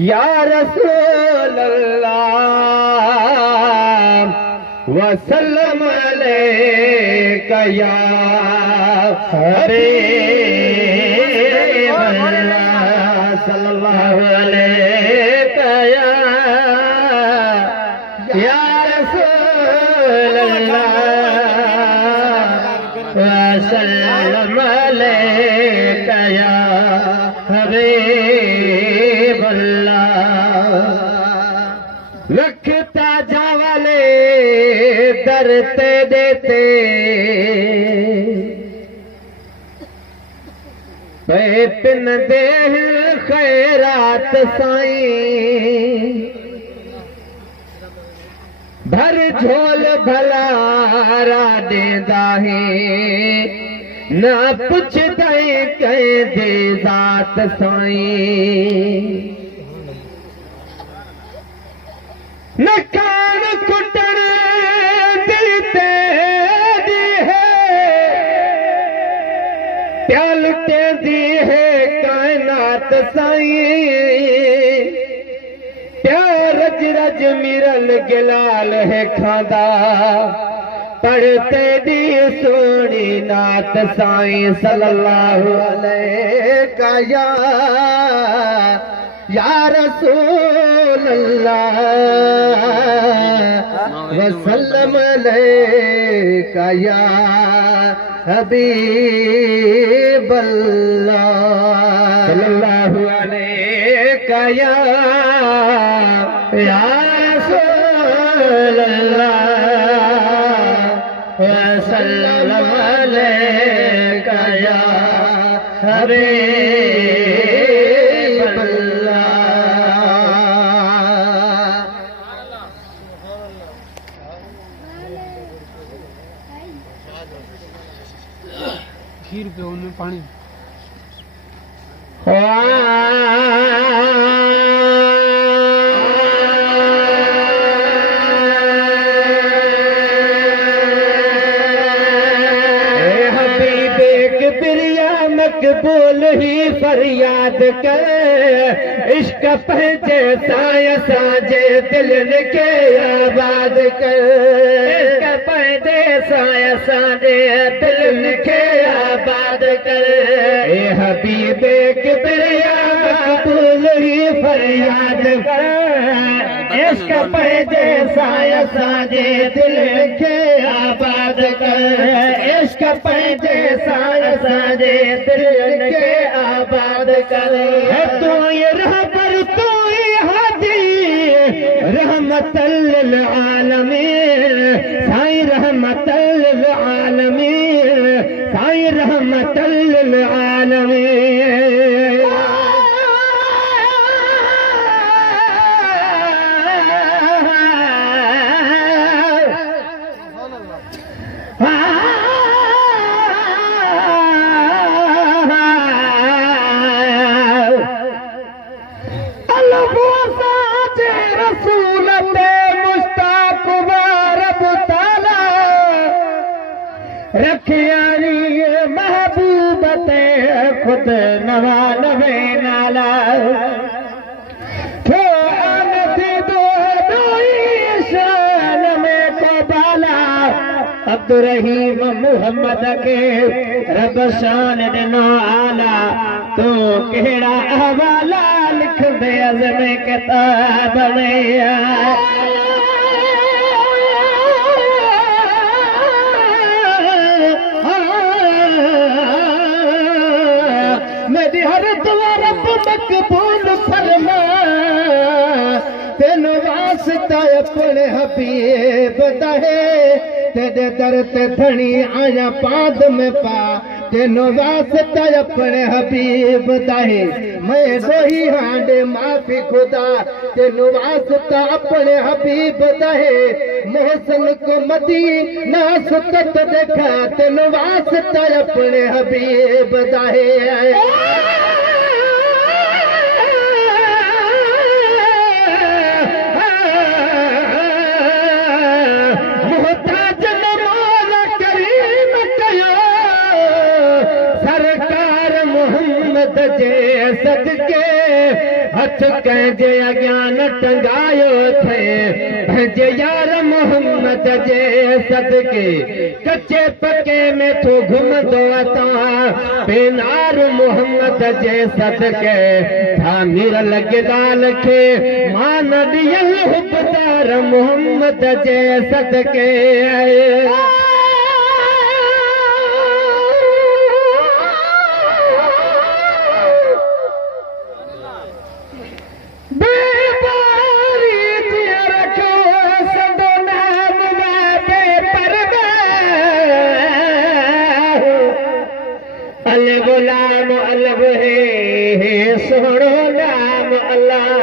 या रसूल अल्लाह वसल्लम अलैका या हबीब अल्लाह सल्लल्लाहु अलैका या रसूल अल्लाह वसल्लम अलैका या हबीब अल्लाह। रखता जावले दरते देते पिन दे खैरात साईं भर झोल भलारा देंदा है ना पुछदा कहीं दे जात साईं न कान कुटण दीते दी है प्याल ते दी है कायनात साईं प्यार रज रज मिरल गिलाल है खादा पढ़ते दी सोनी नात साईं सल्लल्लाहु अलैका या रसूल अल्लाह वसल्लम अलैका या हबीब अल्लाह सल्लल्लाहु अलैका या रसूल अल्लाह वसल्लम अलैका या हबीब अल्लाह। खीर पे उनमें पानी मकबूल ही फरियाद कर इश्क पहचे साया साजे दिल के आबाद कर इश्क पहचे साया साजे दिल के आबाद कर ए हबीबे किबरिया मकबूल ही फरियाद कर इश्क पहचे साया साजे दिल के आबाद कर इश्क पहचे साया साजे दिल के आबाद कर तू ये रहबर तू ये हादी रहमतल लिल आलमीन साईं रहमतल लिल आलमीन साईं रहमतल लिल आलमीन। रखियारी महबूब ते खुद नवा नवे नाला तो अनथी दो शान में को बाला अब्दुर्रहीम मुहम्मद के रब शान दिनो आला तो केड़ा हवाला लिख दे अज़मे किताब नैया मेरी हर दुआ रब मकबूल फरमा तेन वास्ता अपने हबीब दहे तेरे दर ते धनी आया पाद में पा तेन वास्ता अपने हबीब दहे मैं वही हांडे माफी खुदा तेन वास्ता अपने हबीब दहे मोहसन को मदीना सुतत देखा तेन वास्ता अपने हबीब दहे सरकार मोहम्मद जे सदके हथ कंहिंजे अॻियां न टंगायो थे पंहिंजे यार मोहम्मद जे सदके कचे पके में तो घुमंदो अतां बेनार मोहम्मद जे सदके थामीर लॻदाल खे मान ॾियल हुबदार मोहम्मद जे सदके गुलाम अलग है सोनो नाम अल्लाह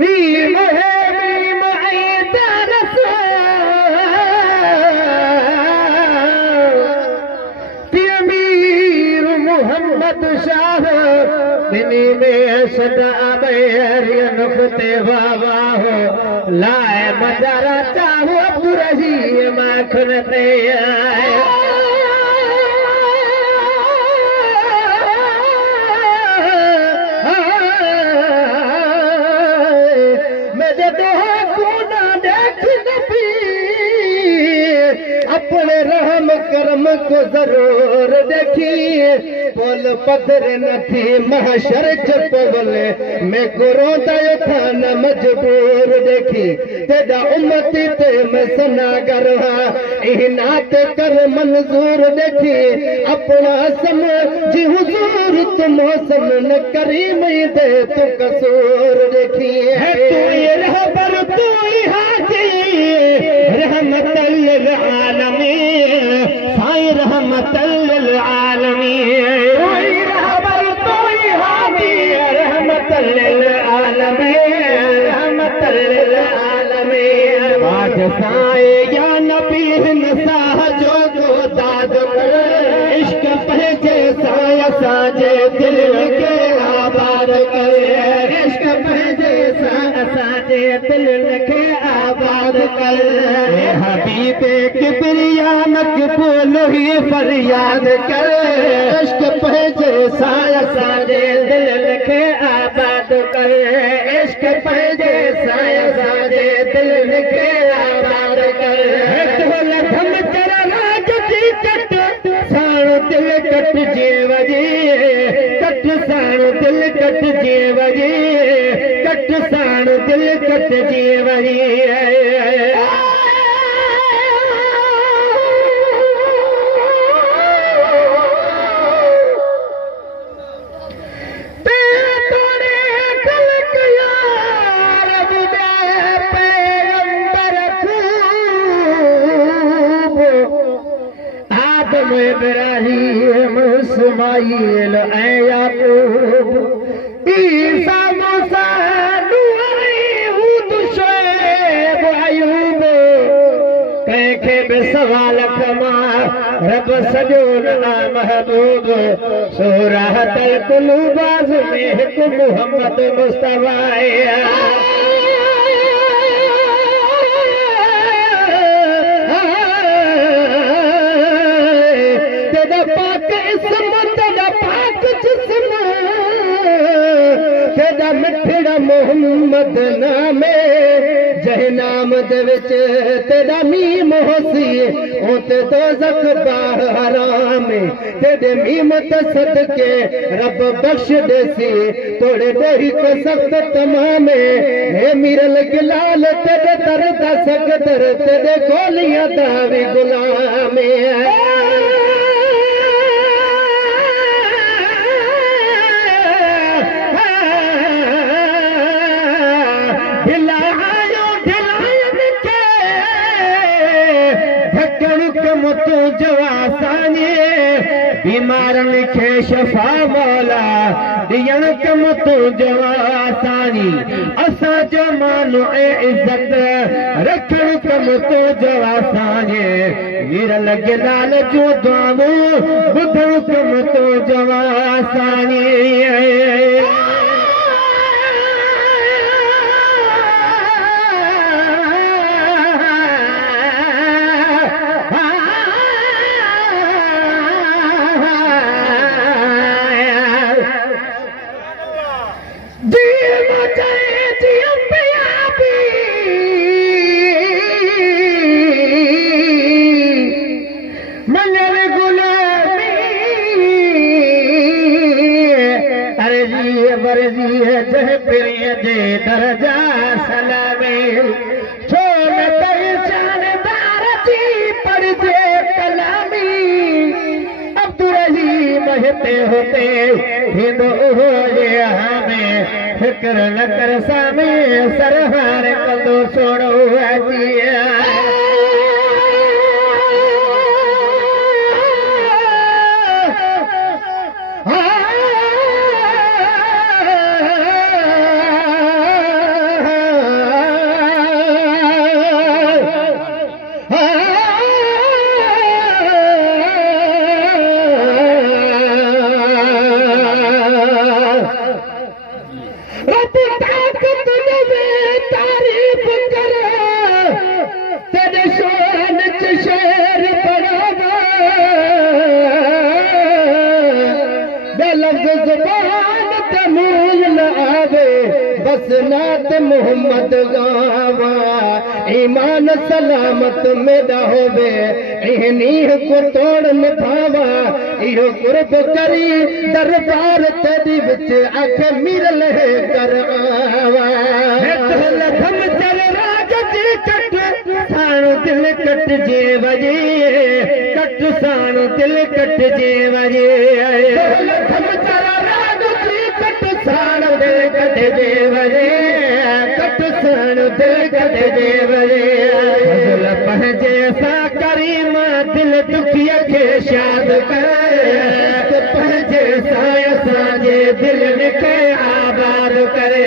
मीम है मीम दरस अमीर मोहम्मद शाह दिनी में सदा बैरिय नुक्ते बाबा हो लाए मदरा चाहो पुरही माखन ते आए अपने रहम करम को जरूर देखिए बोल पदर न थी महशर चपले मैं गुरों दायो था न मजबूर देखी तेरा उम्मती ते मैं सनागर हाँ इनात कर मंजूर देखी अपना समझ हुजूर तुम मौसम न करी मैं दे तू कसूर देखी है तू ये रहबर तू ही हाथी रहमतल लिल आलमीन साईं रहमतल लिल आलमीन रहबर तू ही हाथी रहमतल लिल आलमीन रहमतल लिल आलमीन आज साईं या नबी नसाह जो दाद कर इश्क पहचे साया साजे दिल के आबाद कर इश्क पहचे साजे दिल के आबाद कर हबीबे किबरिया मकबूल ही फरियाद कर इश्क पहचे साया साजे दिल के आबाद कर इश्क पहचे साया साजे दिल के आबाद कर ढोल धम चरा राज की कट साण दिल कट जीवजी कट साण दिल कट जीवजी कट साण दिल कट जीवजी इब्राहीम इस्माईल ऐं याकूब ईसा मूसा नूह हूद शुएब अयूब कंहिंखे बि सवाल मां रब सॼो न महबूब सूरतल कुलूबाज़ में हिकु मुहम्मद मुस्तफा मिठड़ा मोहम्मद नामे जह नाम दे विच तेरा मीम होसी ओ ते दोज़ख बाह हराम तेरे मीम ते सदके रब बख्श देसी तोड़े दोही ते सख्त तमाम हे मिरल गिलाल तेरे दर दा सकदर तेरे गोलियां दा भी गुलाम बीमारन खे शफा मौला दियण कम तुंहिंजो आसानी असांजो मान ऐं इज़त रखण कम तुंहिंजो आसानी वीर लॻलाल जूं दुआऊं ॿुधण कम तुंहिंजो आसानी वर्जी जह पिरीअ जे दरजा सलामी छो न कई जानदार जी पढ़जे कलामी अब्दुल हिते होते हिंदो जे हमें फिक्र न कर सामे सरहार कंदो सोड़ो अजिया नात मोहम्मद गावा ईमान सलामत मेरा होवे नीह को तोड़ निभावा इहो कुर्ब करी दरबार तेरी विच आखे मिरल कर आवा लखम चल राज जी कट साणो दिल कट जे वजे कट साणो दिल कट जे वजे लखम चल राज जी कट साणो दिल कट जे वजे कट साणो दिल कट जे वजे पंहिंजे सा करीम दिल दुखिया के शाद कर पंहिंजे सा असांजे दिल खे आबाद करे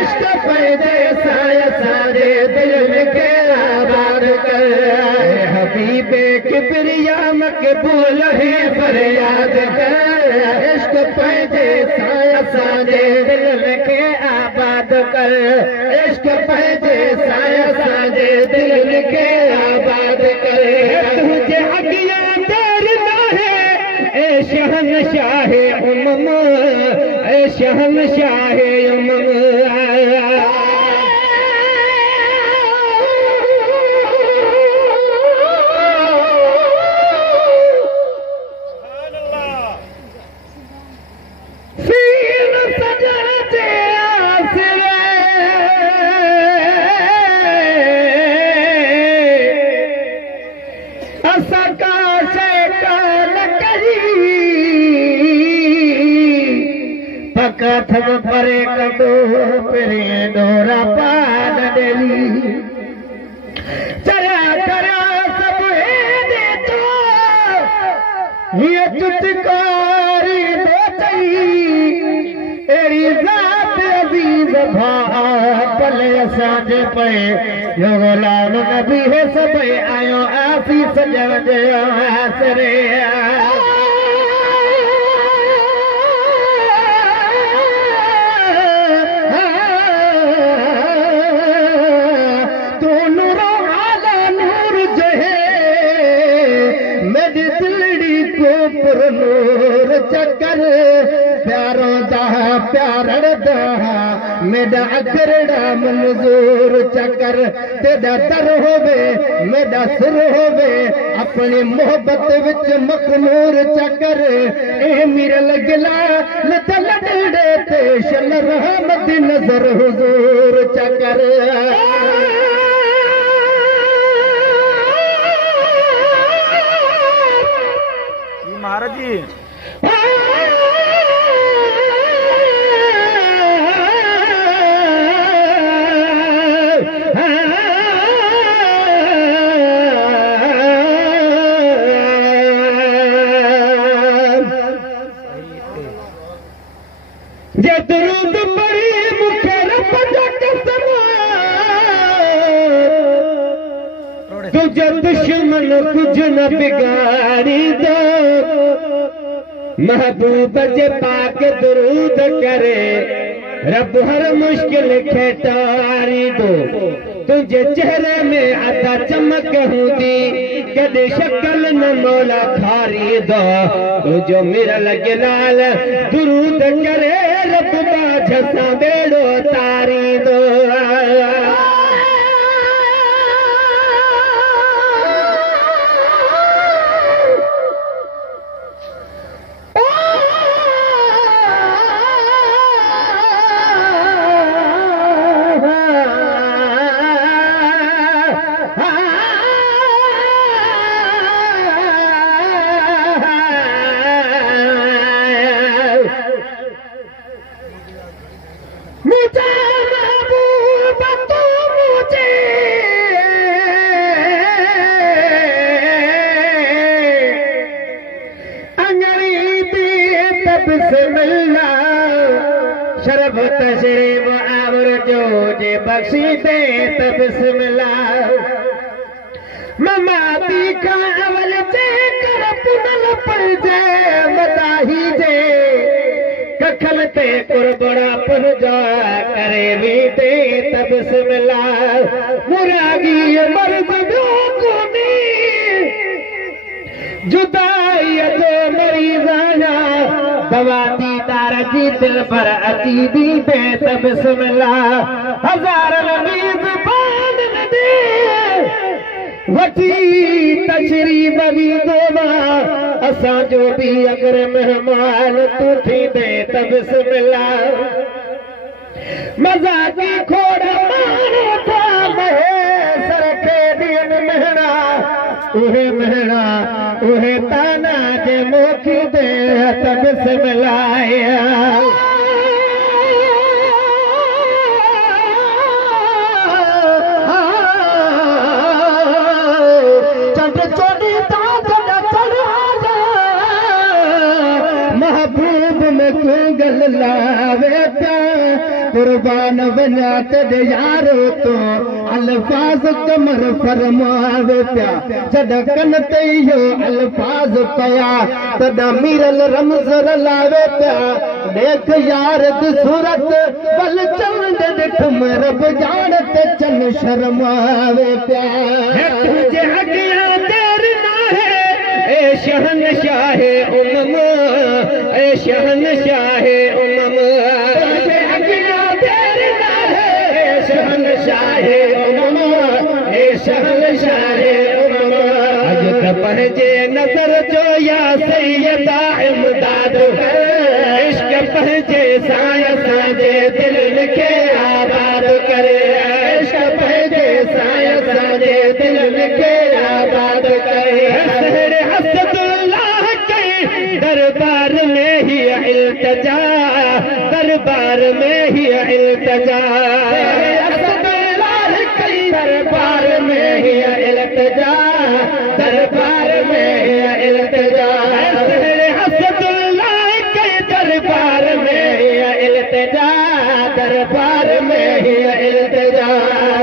इश्क पंहिंजे सा असांजे दिल खे आबाद करे हबीबे किबरिया मक़बूल है फरियाद कर इश्क पंहिंजे सा असांजे दिल खे आबाद कर इश्क पंहिंजे सा असांजे दिल खे आबाद करे तुझे अगिया देर न है ए शहनशाह उमम ए शहनशाह उमम कथम परे कदो पिरे डोरा पान डेली चरा करा सब दे तो ये चुटकारी बेचई एड़ी जात अजीज भा पले असांजे पे यो गुलाम नबी है सब आयो आसी सजन जे आसरे नूर चक्कर प्यारों दहा प्यार दहा मेरा अकरड़ा मंजूर चक्कर तेरा दर होवे मेरा सिर होवे अपनी मोहब्बत विच मखमूर चक्कर ए मेरा लगला लत लड़े ते शन रहमत नजर हुजूर चक्कर महाराज जी जे दरूद पढ़ी मुखे रब जा कसम तुझे दुश्मन कुछ न बिगाड़ी दो महबूब जे पाक दरूद करे रब हर मुश्किल खे टारी दो तुझे चेहरे में आता चमक हूंदी कदे शक्ल न मौला खारी दो तुझो मेरा लगे लाल दरूद करे रब बाझ सां बेड़ो तारी दो शरफ तशरीफ आवर जो जे बख्शी दे त बिस्मिल्लाह ममाती का अवल जे कर पुनल पड़जे मदाही जे कखल ते कुर्बड़ा पन जा करे भी दे त बिस्मिल्लाह मुरागी मर्द जो कोनी जुदाई जो मरीजाना दवा दीदार जी दिल पर अची दी दे त बिस्मिल्लाह हजार नबीद बान दे वठी तशरीफ भी दोवा असा जो भी अगर मेहमान तू थी दे त बिस्मिल्लाह मजाकी खोड़ मानो था महेसर के दिन महना उहे ताना जे मोखी दे त बिस्मिल्लाह महबूब में क्यों गल लावे कुर्बान बना तेरे यारो तो अल्फाज कमर फरमावे प्या जडकन ते यो अल्फाज पया तदा मीरल रमज़र लावे प्या देख यार दी सूरत बल चंद दिख रब जानत चन शर्मावे प्या तुझे अगिया देर ना है ए शहनशाह उम्म ए शहनशाह उम्म पहजे नजर जो या सैयदा इमदाद इश्क पहजे साया साजे दिल के आबाद करे इश्क पहजे साया साजे दिल के आबाद करे सहर हसदुल्लाह के दरबार में ही इल्तिजा दरबार में ही इल्तिजा दरबार में ही इल्तिजा दरबार में इल्तिजा हसदुल्लाह के दरबार में इल्तिजा दरबार में इल्तिजा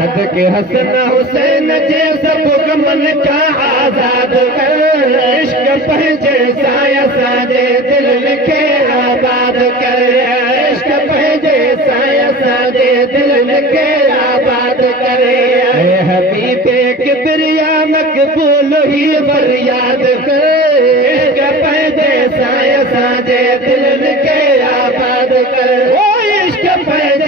सदके हसन हुसैन जे सब गमन का आजाद कर इश्क पहजे साया साजे दिल के आबाद कर इश्क पहजे साया साजे दिल के आबाद करे हबीबे किबरिया मकबूल ही फरियाद कर इश्क पहजे साया साजे दिल के आबाद कर ओ इश्क पहजे